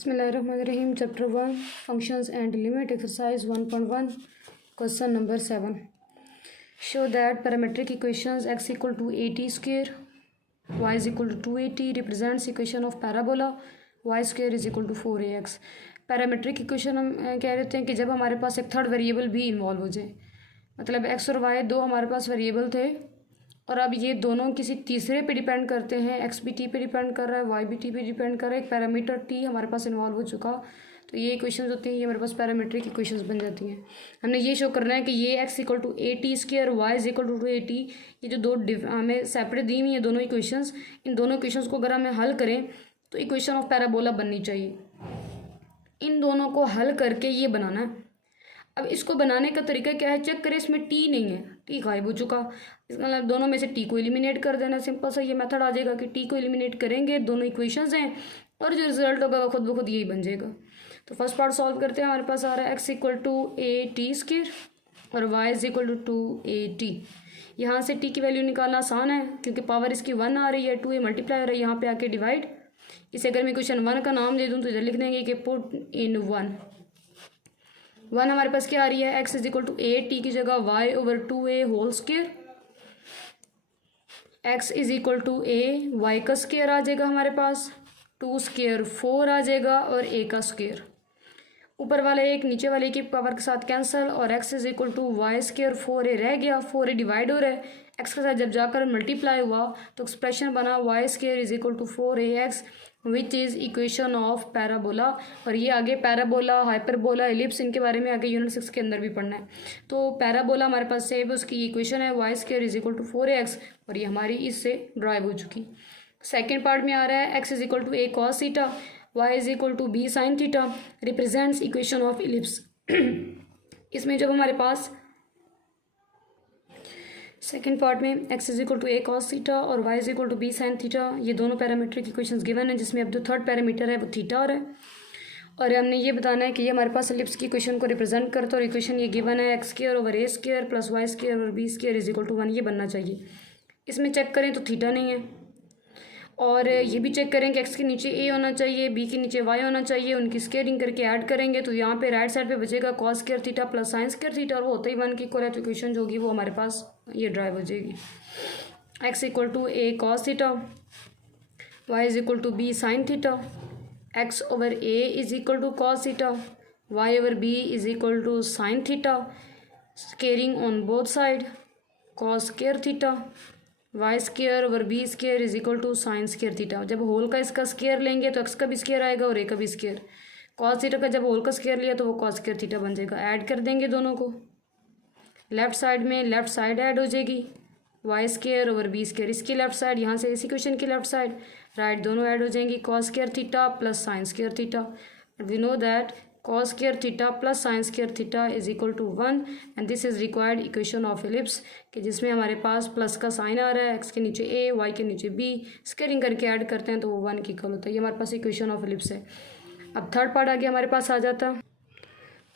Bismillahirrahmanirrahim. Chapter 1 Functions and Limit. Exercise 1.1. Question number 7. Show that parametric equations x equal to 80 square, y is equal to 280 represents equation of parabola y square is equal to 4ax. Parametric equation हम कह रहे हैं कि जब हमारे पास एक third variable भी involve हो जाए, मतलब x और y दो हमारे पास वेरिएबल थे और अब ये दोनों किसी तीसरे पे डिपेंड करते हैं, x भी t पे डिपेंड कर रहा है, y भी t पे डिपेंड कर रहा है, एक पैरामीटर t हमारे पास इन्वॉल्व हो चुका, तो ये इक्वेशंस होती हैं, ये हमारे पास पैरामेट्रिक इक्वेशंस बन जाती हैं। हमने ये शो करना है कि ये x equal to 80 square, y is equal to 280, ये जो दो हमें सेपरेट दी हुई हैं दोनों इक्वेशंस, इन दोनों इक्वेशंस को अगर हमें हल करें तो इक्वेशन ऑफ पैराबोला बननी चाहिए। इन दोनों को हल करके ये बनाना है। अब इसको बनाने का तरीका क्या है, चेक करें इसमें टी नहीं है, टी गायब हो चुका, इसका मतलब दोनों में से टी को एलिमिनेट कर देना, सिंपल सा ये मेथड आ जाएगा कि टी को एलिमिनेट करेंगे, दोनों इक्वेशंस हैं और जो रिजल्ट होगा वो खुद ब खुद यही बन जाएगा। तो फर्स्ट पार्ट सॉल्व करते हैं। हमारे पास आ रहा है x equal to a t square और y is equal to 2a t। यहाँ से टी की वैल्यू निकालना आसान है क्योंकि पावर इसकी 1 आ रही है, 2a मल्टीप्लायर है, यहाँ पे आके डिवाइड। इसे अगर मैं क्वेश्चन 1 का नाम दे दूँ तो इधर लिख देंगे कि पुट इन 1 हमारे पास क्या आ रही है, x is equal to a t की जगह y over 2a whole square, x is equal to a y का स्क्वायर आ जाएगा हमारे पास, 2 स्क्वायर 4 आ जाएगा और a का स्क्वायर, ऊपर वाले एक नीचे वाले की पावर के साथ कैंसिल और x is equal to y square 4a रह गया, 4a डिवाइड हो रहा है, x के साथ जब जाकर मल्टीप्लाई हुआ तो एक्सप्रेशन बना y square is equal to 4ax which is equation of parabola. और ये आगे पैराबोला, हाइपरबोला, एलिप्स, इनके बारे में आगे यूनिट 6 के अंदर भी पढ़ना है। तो पैराबोला हमारे पास सेव उसकी इक्वेशन है y square is equal to 4ax और ये हमारी इससे ड्राइव हो चुकी। सेकेंड पार्ट में आ रहा है x is equal to a cos theta, y is equal to b sine theta represents equation of ellipse. इसमें जब हमारे पास सेकेंड पार्ट में x is equal to a cos theta और y is equal to b sine theta, ये दोनों parametric equations given है जिसमें अब जो थर्ड पैरामीटर है वो थीटा हो रहा है और हमने ये बताना है कि ये हमारे पास इलिप्स की इक्वेशन को रिप्रेजेंट करता है और इक्वेशन ये गिवन है x square over a square plus y square over b square is equal to 1, ये बनना चाहिए। इसमें चेक करें तो थीटा नहीं है और ये भी चेक करें कि x के नीचे a होना चाहिए, b के नीचे y होना चाहिए, उनकी स्केयरिंग करके ऐड करेंगे तो यहाँ पे राइट साइड पे बचेगा cos square theta plus sine square theta और वो होता ही 1 की इक्वल है, तो इक्वेशन जो होगी वो हमारे पास ये ड्राइव हो जाएगी। x equal to a cos theta, y is equal to b sine theta, x over a is equal to cos theta, y over b is equal to sine theta, squaring on both side cos square theta, y square over b square is equal to sine square theta. जब whole का इसका square लेंगे तो x का भी square आएगा और ए का भी स्क्वायर, कॉस थीटा का जब होल का स्क्वायर लिया तो वो कॉस स्क्वायर थीटा बन जाएगा। ऐड कर देंगे दोनों को, लेफ्ट साइड में लेफ्ट साइड ऐड हो जाएगी, y square over b square इसकी लेफ्ट साइड, यहाँ से इस इक्वेशन की लेफ्ट साइड राइट दोनों ऐड हो जाएंगी, cos square theta plus sine square theta. We know that cos square theta plus sin square theta is equal to 1 and this is required equation of ellipse कि जिसमें हमारे पास plus का sign आ रहा है, x के नीचे a, y के नीचे b, स्केयरिंग करके ऐड करते हैं तो वो 1 की इक्वल होता है। ये हमारे पास इक्वेशन ऑफ एलिप्स है। अब थर्ड पार्ट आगे हमारे पास आ जाता।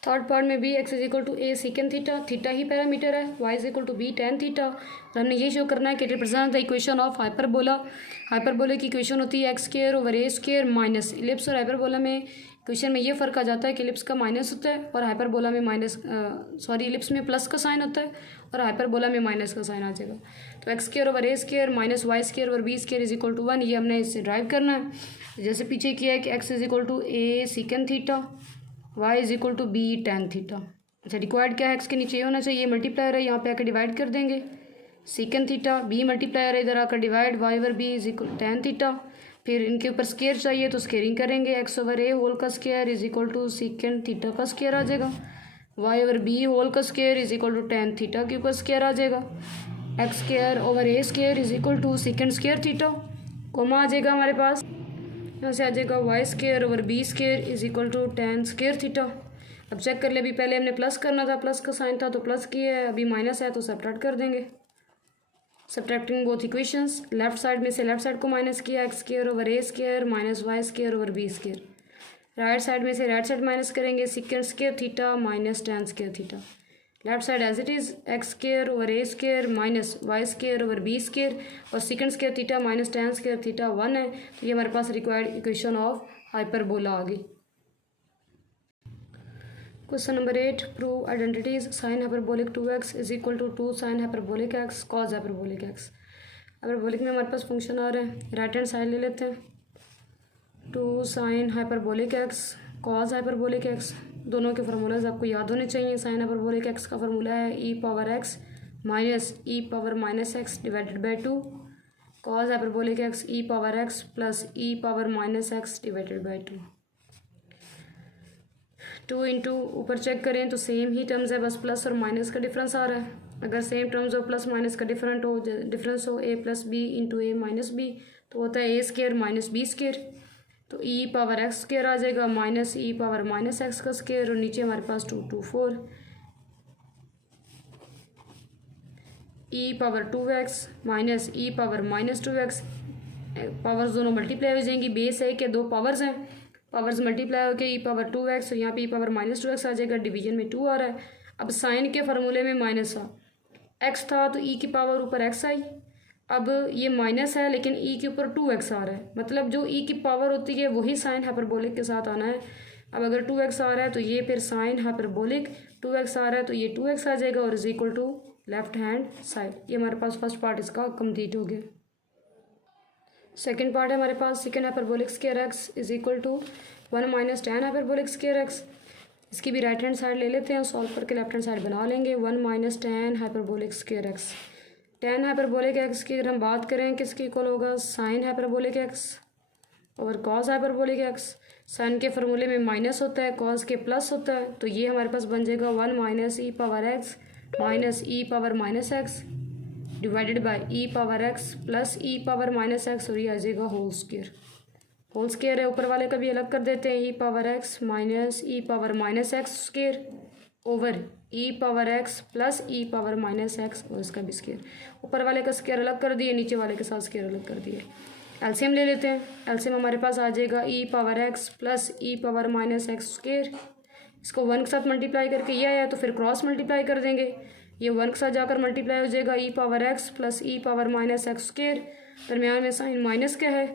थर्ड पार्ट में भी x is equal to a secant theta, theta ही पैरामीटर है, y is equal to b tan theta और हमने ये शो करना है कि represent the equation of hyperbola. Hyperbola की इक्वेशन होती है x square over a square minus ellipse और हाइपरबोला में क्वेश्चन में ये फ़र्क आ जाता है कि इलिप्स का माइनस होता है और हाइपरबोला में इलिप्स में प्लस का साइन होता है और हाइपरबोला में माइनस का साइन आ जाएगा। तो x square over a square minus y square over b square is equal to 1, ये हमने इससे ड्राइव करना है। जैसे पीछे किया है कि x is equal to a secant theta, y is equal to b tan theta. अच्छा, रिक्वायर्ड क्या है, एक्स के नीचे ये होना चाहिए, मल्टीप्लायर है, यहाँ पे आकर डिवाइड कर देंगे, सीकेंड थीटा, बी मल्टीप्लायर है, इधर आकर divide, y over b is equal tan theta, फिर इनके ऊपर स्केयर चाहिए तो स्केयरिंग करेंगे, एक्स ओवर ए होल का square is equal to secant theta का स्केयर आ जाएगा, वाई ओवर बी होल का square is equal to tan theta के ऊपर स्केयर आ जाएगा, x square over a square is equal to secant square theta, comma आ जाएगा हमारे पास, यहाँ से आ जाएगा y square over b square is equal to tan square theta. अब चेक कर ले, अभी पहले हमने प्लस करना था, प्लस का साइन था तो प्लस किया है, अभी माइनस है तो सब्ट्रैक्ट कर देंगे, subtracting both equations, left side में से लेफ्ट साइड को माइनस किया, x square over a square minus y square over b square, right side में से राइट साइड माइनस करेंगे, secant square theta minus tan square theta, left side as it is x square over a square minus y square over b square और secant square theta minus tan square theta 1 है, तो ये हमारे पास required equation of hyperbola आ गई। Question number 8, prove identities sine hyperbolic 2x is equal to 2 sine hyperbolic x cos hyperbolic x। Hyperbolic में हमारे पास फंक्शन आ रहा है, राइट हैंड साइड ले लेते हैं, 2 sine hyperbolic x cos hyperbolic x। दोनों के फार्मूलाज आपको याद होने चाहिए। साइन हाइपरबोलिक x का फार्मूला है e power x minus e power minus x divided by 2। Cause hyperbolic x e power x plus e power minus x divided by 2। 2 into ऊपर check करें तो सेम ही terms है, बस plus और minus का difference आ रहा है। अगर सेम टर्म्स हो, प्लस माइनस का डिफरेंस हो a plus b into a minus b, तो होता है a square minus b square. तो e पावर एक्स स्केयर आ जाएगा minus e power minus x का स्केयर, और नीचे हमारे पास 2 2 4 e power 2x minus e power minus 2x। Powers दोनों मल्टीप्लाई हो जाएंगी, बेस है कि दो पावर्स हैं, पावर्स मल्टीप्लाई होकर e पावर 2x और यहाँ पे e पावर माइनस 2x आ जाएगा। डिवीजन में 2 आ रहा है। अब साइन के फार्मूले में माइनस था, x था तो e की पावर ऊपर x आई। अब ये माइनस है लेकिन e के ऊपर 2x आ रहा है, मतलब जो e की पावर होती है वही साइन हाइपरबोलिक के साथ आना है। अब अगर 2x आ रहा है तो ये फिर साइन हाइपरबोलिक 2x आ रहा है तो ये 2x आ जाएगा और is equal to left hand side. ये हमारे पास फर्स्ट पार्ट इसका कंप्लीट हो गया। सेकेंड पार्ट है हमारे पास second hyperbolic square x is equal to 1 minus tan hyperbolic square x. इसकी भी राइट हैंड साइड ले लेते हैं, सॉल्व करके लेफ्ट हैंड साइड बना लेंगे। 1 minus tan hyperbolic square x. Tan hyperbolic x की अगर हम बात करें किसकी इक्वल होगा, साइन हाइपरबोलिक एक्स और कॉस हाइपरबोलिक एक्स। साइन के फार्मूले में माइनस होता है, कॉस के प्लस होता है, तो ये हमारे पास बन जाएगा 1 minus e power x minus e power minus x divided by E power x plus e power minus x, और ये आ जाएगा होल स्क्वायर। होल स्क्वायर है, ऊपर वाले का भी अलग कर देते हैं, e power x minus e power minus x square over e power x plus e power minus x और इसका भी स्क्वायर। ऊपर वाले का स्क्वायर अलग कर दिए, नीचे वाले के साथ स्क्वायर अलग कर दिए। एलसीएम ले लेते हैं, एलसीएम हमारे पास आ जाएगा ई power x plus e power minus x square. इसको 1 के साथ मल्टीप्लाई करके ये आया तो फिर क्रॉस मल्टीप्लाई कर देंगे, ये 1 के साथ जाकर मल्टीप्लाई हो जाएगा ई power x plus e power minus x square. दरमियान में साइन माइनस का है,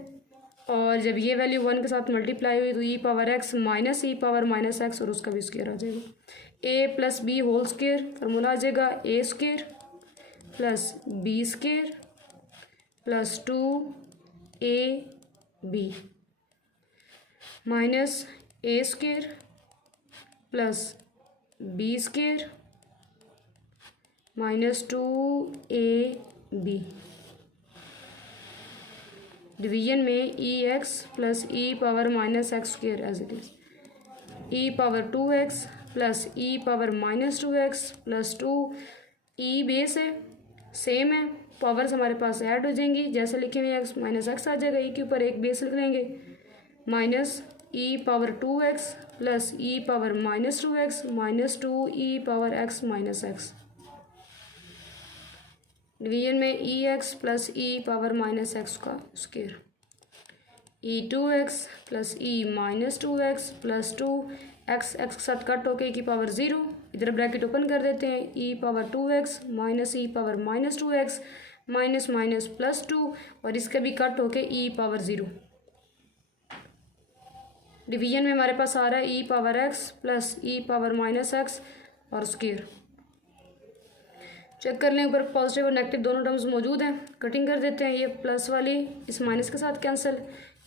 और जब ये वैल्यू 1 के साथ मल्टीप्लाई हुई तो e power x minus e power minus x और उसका भी स्क्वायर आ जाएगा। A plus b whole square formula आ जाएगा a square plus b square plus 2ab minus a square plus b square minus 2ab। Division में e x plus e power minus x square as it is, e power 2x plus e power minus 2x plus 2। E base है, same है, powers हमारे पास add हो जाएंगी, जैसे लिखेंगे x minus x आ जाएगा, ई के ऊपर एक बेस लिख लेंगे minus e power 2x plus e power minus 2x minus 2 e power x minus x. Division में e x plus e power minus x का square, e 2x plus e minus 2x plus 2 x x के साथ cut होके की power 0, इधर bracket open कर देते हैं, e power 2x minus e power minus 2x minus minus plus 2 और इसका भी कट होके ई पावर 0। डिवीजन में हमारे पास आ रहा है ई power x plus e power minus x और स्क्वायर। चेक कर लें, ऊपर पॉजिटिव और नेगेटिव दोनों टर्म्स मौजूद हैं, कटिंग कर देते हैं। ये प्लस वाली इस माइनस के साथ कैंसिल,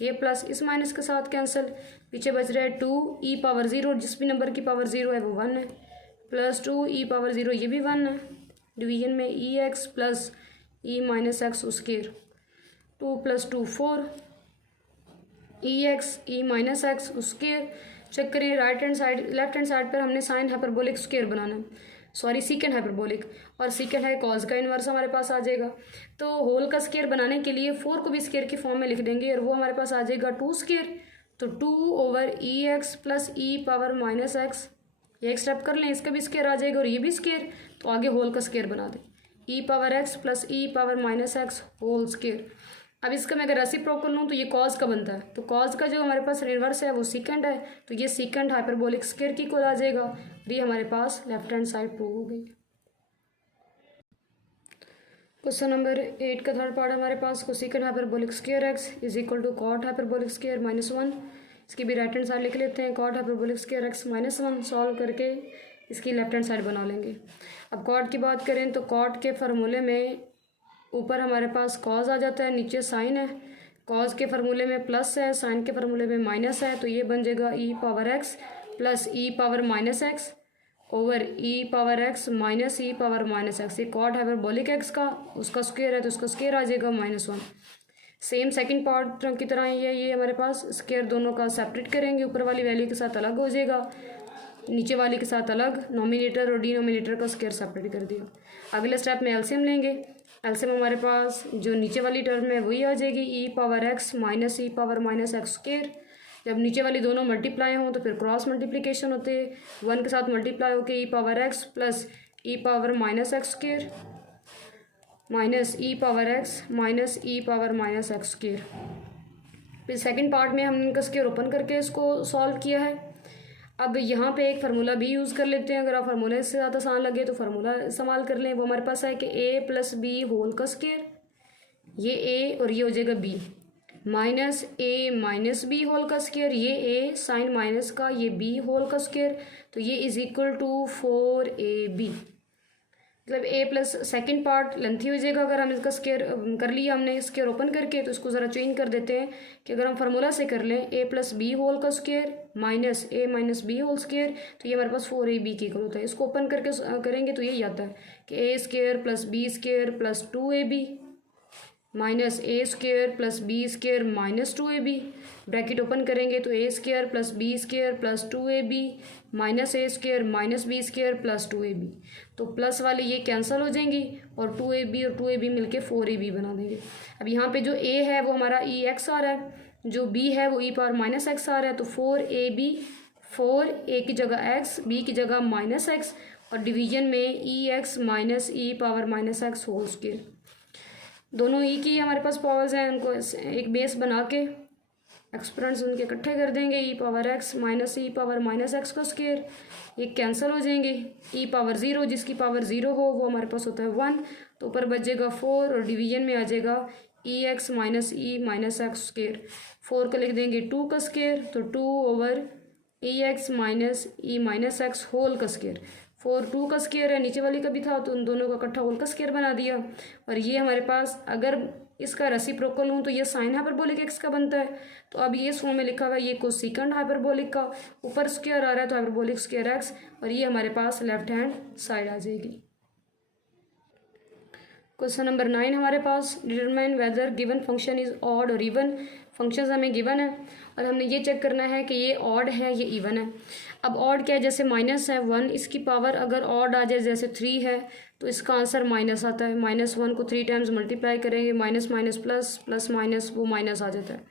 ये प्लस इस माइनस के साथ कैंसिल, पीछे बच रहा है 2 ई पावर 0, जिस भी नंबर की पावर 0 है वो 1 है, प्लस 2 ई पावर 0 ये भी 1 है। डिवीजन में e x plus e minus x square, 2 plus 2 4 ई x E minus x square. Check करें right hand side left hand side पर हमने साइन हाइपरबोलिक स्क्वायर बनाना है, सॉरी सीकेंड हाइपरबोलिक, और सीकेंड है कॉज का इन्वर्स हमारे पास आ जाएगा। तो होल का स्क्वायर बनाने के लिए 4 को भी स्क्वायर की फॉर्म में लिख देंगे और वो हमारे पास आ जाएगा 2 स्क्वायर, तो 2 ओवर ई x plus e power minus x. ये एक स्टेप कर लें, इसका भी स्क्वायर आ जाएगा और ये भी स्क्वायर, तो आगे होल का स्क्वायर बना दें, e power x plus e power minus x whole square. अब इसका मैं अगर रेसिप्रोकल लूँ तो ये कॉज का बनता है, तो कॉज का जो हमारे पास इन्वर्स है वो सीकेंड है, तो ये सीकेंड हाइपरबोलिक स्क्वायर की इक्वल आ जाएगा, और ये हमारे पास लेफ्ट हैंड साइड प्रूव हो गई। क्वेश्चन नंबर 8 का थर्ड पार्ट हमारे पास, cosecant hyperbolic square x is equal to cot hyperbolic square -1। इसकी भी राइट हैंड साइड लिख लेते हैं। Cot hyperbolic square x minus 1 solve करके इसकी लेफ्ट हैंड साइड बना लेंगे। अब कॉट की बात करें तो कॉट के फार्मूले में ऊपर हमारे पास कॉज आ जाता है, नीचे साइन है। कॉज के फार्मूले में प्लस है, साइन के फार्मूले में माइनस है, तो ये बन जाएगा ई power x plus e power minus x over e power x minus e power minus x. ये कॉट हाइपरबोलिक एक्स का उसका स्क्वायर है तो उसका स्क्वायर आ जाएगा -1। सेम सेकंड पार्ट की तरह ही है, ये हमारे पास स्क्वायर दोनों का सेपरेट करेंगे, ऊपर वाली वैल्यू के साथ अलग हो जाएगा, नीचे वाली के साथ अलग, नॉमिनेटर और डिनोमिनेटर का स्क्वायर सेपरेट कर दिया। अगले स्टेप में एलसीएम लेंगे। एलसीएम हमारे पास जो नीचे वाली टर्म है वही आ जाएगी ई power x minus e power minus x square. जब नीचे वाली दोनों मल्टीप्लाई हों तो फिर क्रॉस मल्टीप्लिकेशन होते हैं, 1 के साथ मल्टीप्लाई होकर e power x plus e power minus x square minus e power x minus e power minus x square. फिर सेकंड पार्ट में हमने इनका स्क्वायर ओपन करके इसको सॉल्व किया है। अब यहाँ पे एक फार्मूला भी यूज़ कर लेते हैं, अगर आप फार्मूले से ज़्यादा आसान लगे तो फार्मूला इस्तेमाल कर लें। वो हमारे पास है कि ए प्लस बी होल का स्क्वायर, ये ए और ये हो जाएगा बी, माइनस ए माइनस बी होल का स्क्वायर, ये ए साइन माइनस का, ये बी होल का स्क्वायर, तो ये इज इक्वल टू 4ab। मतलब a plus second part lengthy हो जाएगा अगर हम इसका स्क्वायर कर लिया हमने स्क्वायर ओपन करके, तो इसको ज़रा चेंज कर देते हैं कि अगर हम फार्मूला से कर लें ए प्लस बी होल का स्क्वायर माइनस ए माइनस बी होल स्क्वायर, तो ये हमारे पास 4ab की इक्वल होता है। इसको ओपन करके करेंगे तो यही आता है कि a square plus b square plus 2ab minus a square plus b square minus 2ab, bracket open करेंगे तो a square plus b square plus 2ab minus a square minus b square plus 2ab, तो plus वाले ये cancel हो जाएंगी और 2ab और 2ab मिलके 4ab बना देंगे। अब यहाँ पे जो a है वो हमारा ई एक्स आ रहा है, जो b है वो ई पावर माइनस एक्स आ रहा है, तो 4ab 4 a की जगह x b की जगह माइनस एक्स और डिवीजन में e x minus e power minus x whole square. दोनों ई की हमारे पास पावर्स हैं, उनको एक बेस बना के एक्सपोनेंट्स उनके इकट्ठे कर देंगे, ई power x minus e power minus x का स्क्वायर, ये कैंसिल हो जाएंगे। ई पावर 0 जिसकी पावर 0 हो वो हमारे पास होता है 1, तो ऊपर बचेगा 4 और डिवीजन में आ जाएगा ई x minus E minus x square. 4 को लिख देंगे 2 का स्क्वायर, तो 2 ओवर ई x minus E minus x whole का स्क्वायर। 4 2 का स्क्वायर है, नीचे वाली का भी था तो उन दोनों का इकट्ठा होल का स्क्वायर बना दिया। और ये हमारे पास अगर इसका रेसिप्रोकल हूँ तो ये साइन हाइपरबोलिक एक्स का बनता है, तो अब ये फॉर्म में लिखा हुआ है ये कोसेकंड हाइपरबोलिक का, ऊपर स्क्वायर आ रहा है तो हाइपरबोलिक स्क्वायर एक्स, और ये हमारे पास लेफ्ट हैंड साइड आ जाएगी। क्वेश्चन नंबर 9 हमारे पास, determine whether given function is odd और इवन। फंक्शंस हमें गिवन है और हमने ये चेक करना है कि ये ऑड है ये इवन है। अब ऑड क्या है, जैसे माइनस है 1, इसकी पावर अगर ऑड आ जाए जैसे 3 है तो इसका आंसर माइनस आता है। -1 को 3 टाइम्स मल्टीप्लाई करेंगे, minus minus plus plus minus वो माइनस आ जाता है।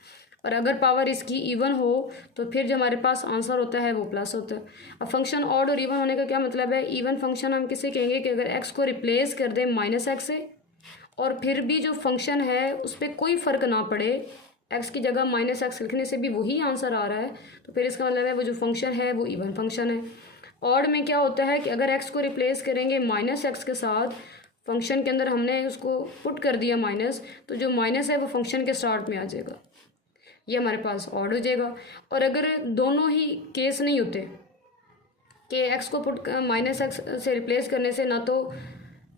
और अगर पावर इसकी इवन हो तो फिर जो हमारे पास आंसर होता है वो प्लस होता है। अब फंक्शन ऑड और इवन होने का क्या मतलब है, इवन फंक्शन हम किसे कहेंगे कि अगर एक्स को रिप्लेस कर दें माइनस एक्स से और फिर भी जो फंक्शन है उस पर कोई फ़र्क ना पड़े, एक्स की जगह माइनस एक्स लिखने से भी वही आंसर आ रहा है, तो फिर इसका मतलब है वो जो फंक्शन है वो इवन फंक्शन है। ऑड में क्या होता है कि अगर एक्स को रिप्लेस करेंगे माइनस एक्स के साथ, फंक्शन के अंदर हमने उसको पुट कर दिया माइनस, तो जो माइनस है वो फंक्शन के स्टार्ट में आ जाएगा, ये हमारे पास ऑड हो जाएगा। और अगर दोनों ही केस नहीं होते कि एक्स को पुट माइनस एक्स से रिप्लेस करने से ना तो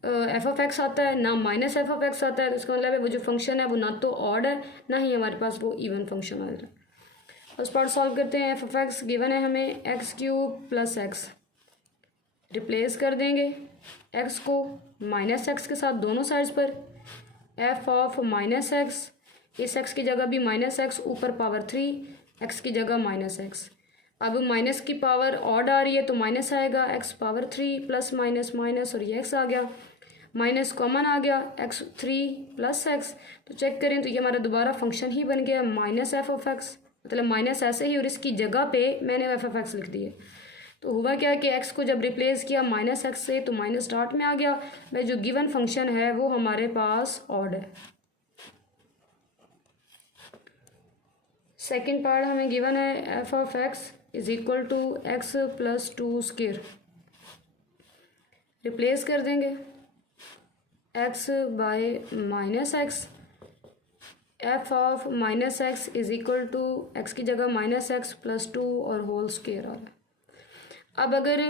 एफ ऑफ एक्स आता है ना माइनस एफ ऑफ एक्स आता है, तो इसका मतलब है वो जो फंक्शन है वो ना तो ऑड है ना ही हमारे पास वो इवन फंक्शन आ रहा है। फर्स्ट पार्ट सॉल्व करते हैं। एफ ऑफ एक्स गिवन है हमें x cube plus x, replace कर देंगे एक्स को माइनस एक्स के साथ दोनों साइड्स पर, एफ ऑफ माइनस एक्स, इस एक्स की जगह भी माइनस एक्स, ऊपर पावर 3, एक्स की जगह माइनस एक्स। अब माइनस की पावर ऑड आ रही है तो माइनस आएगा, x power 3 plus minus minus और ये एक्स आ गया, माइनस कॉमन आ गया, एक्स 3 प्लस एक्स। तो चेक करें तो ये हमारा दोबारा फंक्शन ही बन गया माइनस एफ ऑफ एक्स, मतलब माइनस ऐसे ही और इसकी जगह पे मैंने एफ ऑफ एक्स लिख दिए। तो हुआ क्या कि एक्स को जब रिप्लेस किया माइनस एक्स से तो माइनस स्टार्ट में आ गया, मैं जो गिवन फंक्शन है वो हमारे पास ऑड है। सेकेंड पार्ट हमें गिवन है f of x is equal to x plus 2 square, replace कर देंगे x by minus x, f of minus x is equal to x की जगह माइनस एक्स प्लस 2 और होल स्क्वायर आ रहा है। अब अगर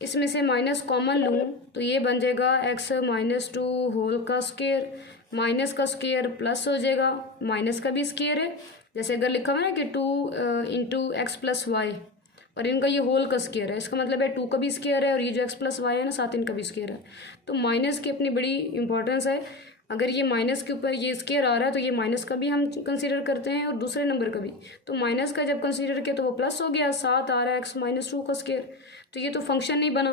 इसमें से माइनस कॉमन लूँ तो ये बन जाएगा एक्स माइनस 2 होल का स्क्वायर, माइनस का स्क्वायर प्लस हो जाएगा, माइनस का भी स्क्वायर है, जैसे अगर लिखा हुआ है ना कि 2 इंटू एक्स प्लस वाई, और इनका ये होल का स्क्वायर है, इसका मतलब है 2 का भी स्क्वायर है और ये जो एक्स प्लस वाई है ना साथ इनका भी स्क्वायर है। तो माइनस की अपनी बड़ी इंपॉर्टेंस है। अगर ये माइनस के ऊपर ये स्क्वायर आ रहा है तो ये माइनस का भी हम कंसीडर करते हैं और दूसरे नंबर का भी। तो माइनस का जब कंसीडर किया तो वो प्लस हो गया, साथ आ रहा है एक्स माइनस 2 का स्क्वायर। तो ये तो फंक्शन नहीं बना,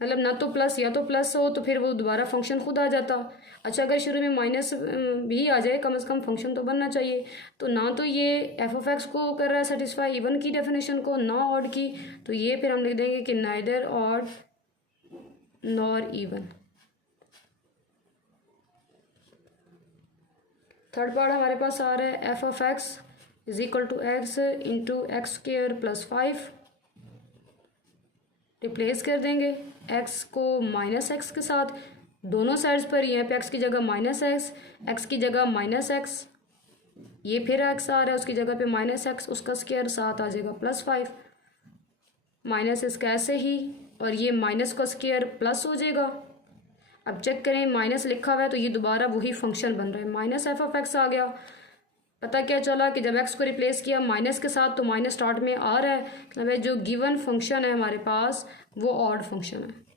मतलब ना तो प्लस या तो प्लस हो तो फिर वो दोबारा फंक्शन खुद आ जाता। अच्छा अगर शुरू में माइनस भी आ जाए कम से कम फंक्शन तो बनना चाहिए। तो ना तो ये एफ ऑफ एक्स को कर रहा है सेटिस्फाई इवन की डेफिनेशन को, ना ऑड की, तो ये फिर हम लिख देंगे कि neither odd nor even. Third part हमारे पास आ रहा है f of x is equal to x into x square plus 5। Replace कर देंगे x को माइनस एक्स के साथ दोनों साइड्स पर, यहाँ पे x की जगह माइनस एक्स की जगह माइनस एक्स, ये फिर x आ रहा है उसकी जगह पे माइनस एक्स, उसका स्क्वायर साथ आ जाएगा प्लस 5, माइनस इसका ऐसे ही, और ये माइनस का स्क्वायर प्लस हो जाएगा। अब चेक करें माइनस लिखा हुआ है तो ये दोबारा वही फंक्शन बन रहा है, माइनस एफ ऑफ एक्स आ गया। पता क्या चला कि जब x को रिप्लेस किया माइनस के साथ तो माइनस स्टार्ट में आ रहा है, मतलब जो गिवन फंक्शन है हमारे पास वो ऑड फंक्शन है।